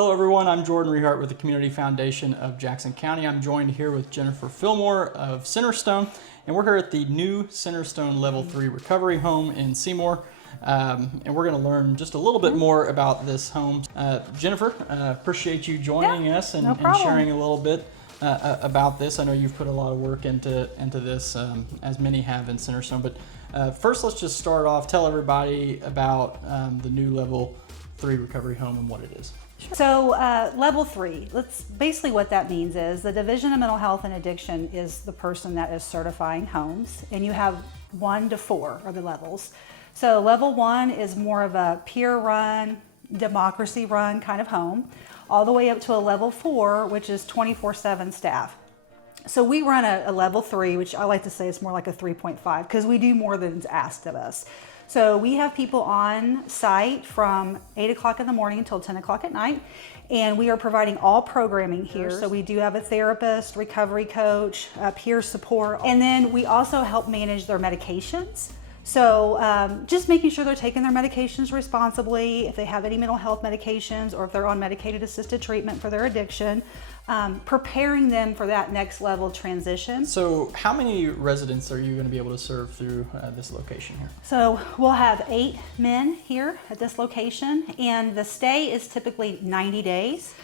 Hello everyone, I'm Jordan Richart with the Community Foundation of Jackson County. I'm joined here with Jennifer Fillmore of Centerstone, and we're here at the new Centerstone Level 3 Recovery Home in Seymour. And we're going to learn just a little bit more about this home. Jennifer, appreciate you joining us and sharing a little bit about this. I know you've put a lot of work into this, as many have in Centerstone. But first, let's just start off. Tell everybody about the new Level 3 Recovery Home and what it is. So level 3, basically what that means is the Division of Mental Health and Addiction is the person that is certifying homes, and you have 1 to 4 are the levels. So level 1 is more of a peer run, democracy run kind of home, all the way up to a level 4, which is 24/7 staff. So we run a level 3, which I like to say is more like a 3.5 because we do more than is asked of us. So we have people on site from 8 o'clock in the morning until 10 o'clock at night, and we are providing all programming here. So we do have a therapist, recovery coach, peer support, and then we also help manage their medications. So just making sure they're taking their medications responsibly, if they have any mental health medications or if they're on medicated assisted treatment for their addiction, preparing them for that next level transition. So how many residents are you going to be able to serve through this location here? So we'll have 8 men here at this location, and the stay is typically 90 days.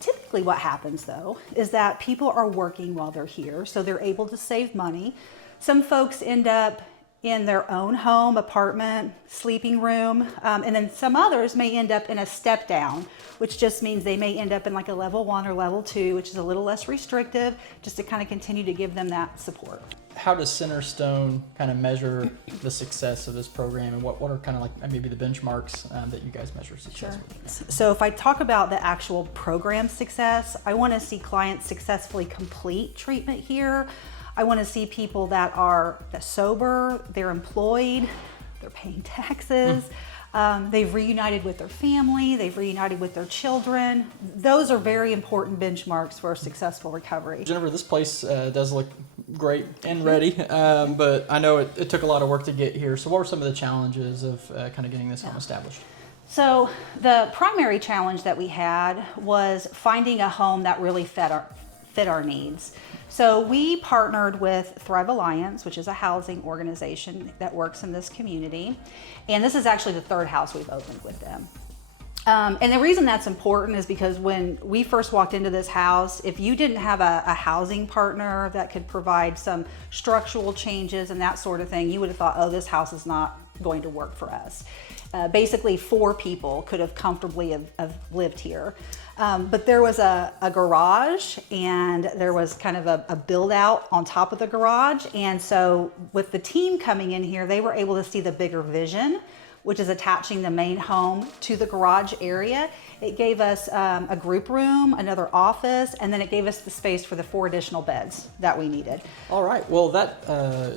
Typically what happens though is that people are working while they're here, so they're able to save money. Some folks end up in their own home, apartment, sleeping room, and then some others may end up in a step down, which just means they may end up in like a level 1 or level 2, which is a little less restrictive, just to kind of continue to give them that support. How does Centerstone kind of measure the success of this program, and what are kind of like maybe the benchmarks that you guys measure success with? So if I talk about the actual program success, I want to see clients successfully complete treatment here. I want to see people that are sober, they're employed, they're paying taxes, they've reunited with their family, they've reunited with their children. Those are very important benchmarks for a successful recovery. Jennifer, this place does look great and ready, but I know it took a lot of work to get here. So what were some of the challenges of kind of getting this home established? So the primary challenge that we had was finding a home that really fit our needs. So we partnered with Thrive Alliance, which is a housing organization that works in this community. And this is actually the 3rd house we've opened with them. And the reason that's important is because when we first walked into this house, if you didn't have a housing partner that could provide some structural changes and that sort of thing, you would have thought, oh, this house is not going to work for us. Basically 4 people could have comfortably have lived here. But there was a garage, and there was kind of a build out on top of the garage. And so with the team coming in here, they were able to see the bigger vision, which is attaching the main home to the garage area. It gave us a group room, another office, and then it gave us the space for the 4 additional beds that we needed. All right, well that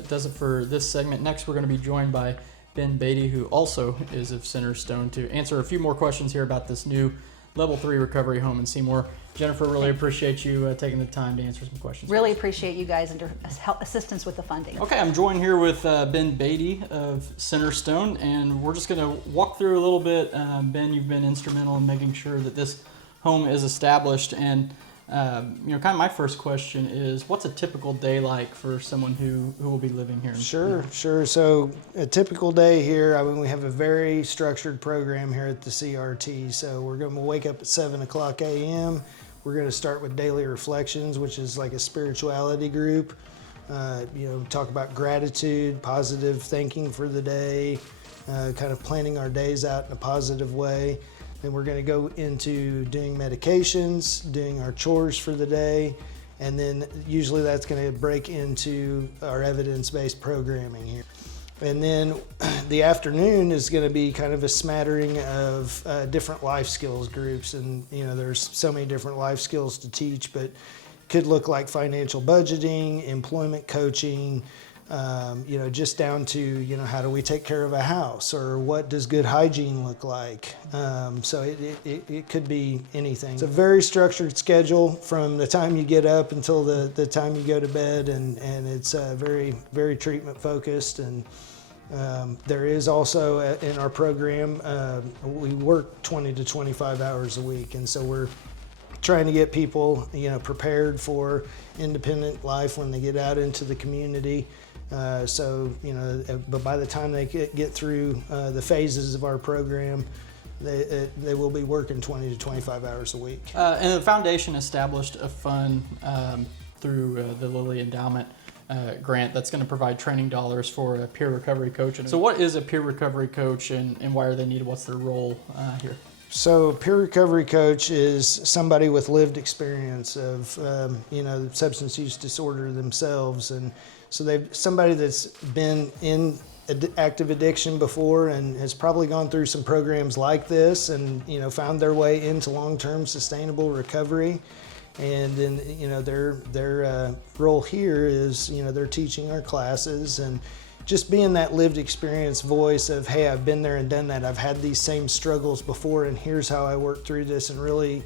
does it for this segment. Next we're going to be joined by Beatty, who also is of Centerstone, to answer a few more questions here about this new Level 3 Recovery Home in Seymour. Jennifer, really appreciate you taking the time to answer some questions. Really appreciate you guys and assistance with the funding. Okay, I'm joined here with Beatty of Centerstone, and we're just going to walk through a little bit. Ben, you've been instrumental in making sure that this home is established, and kind of my first question is, what's a typical day like for someone who will be living here? Sure. So a typical day here, we have a very structured program here at the CRT. So we're going to wake up at 7 o'clock a.m. We're going to start with daily reflections, which is like a spirituality group. Talk about gratitude, positive thinking for the day, kind of planning our days out in a positive way. Then we're going to go into doing medications, doing our chores for the day, and then usually that's going to break into our evidence-based programming here. And then the afternoon is going to be kind of a smattering of different life skills groups, and there's so many different life skills to teach, but it could look like financial budgeting, employment coaching, just down to, how do we take care of a house, or what does good hygiene look like? So it could be anything. It's a very structured schedule from the time you get up until the time you go to bed, and it's very, very treatment focused, and There is also in our program, we work 20 to 25 hours a week, and so we're trying to get people, prepared for independent life when they get out into the community. But by the time they get through the phases of our program, they will be working 20 to 25 hours a week. And the foundation established a fund through the Lilly Endowment grant that's going to provide training dollars for a peer recovery coach. So what is a peer recovery coach, and why are they needed? What's their role here? So a peer recovery coach is somebody with lived experience of, substance use disorder themselves. And so somebody that's been in active addiction before and has probably gone through some programs like this and, found their way into long-term sustainable recovery. And then, their role here is, they're teaching our classes and just being that lived experience voice of, hey, I've been there and done that. I've had these same struggles before, and here's how I worked through this, and really,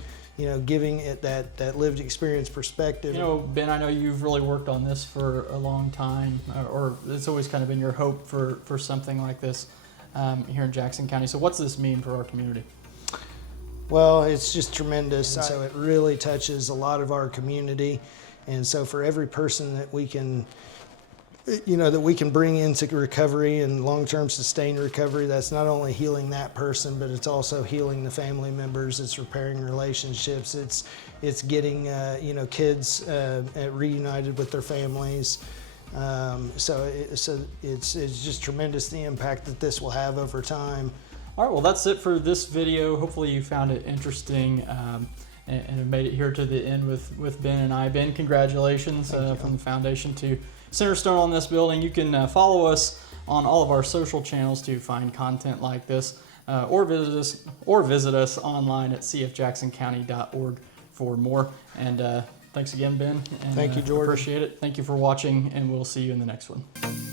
giving it that lived experience perspective. Ben, I know you've really worked on this for a long time, or it's always kind of been your hope for something like this here in Jackson County. So what's this mean for our community? Well, it's just tremendous. So it really touches a lot of our community. And so for every person that we can bring into recovery and long-term sustained recovery, that's not only healing that person, but it's also healing the family members. It's repairing relationships. It's getting kids reunited with their families. So it's just tremendous the impact that this will have over time. All right, well, that's it for this video. Hopefully you found it interesting and made it here to the end with Ben and I. Ben, congratulations from the foundation to Centerstone on this building. You can follow us on all of our social channels to find content like this, or visit us online at cfjacksoncounty.org for more. And thanks again, Ben. And, thank you, Jordan. Appreciate it. Thank you for watching, and we'll see you in the next one.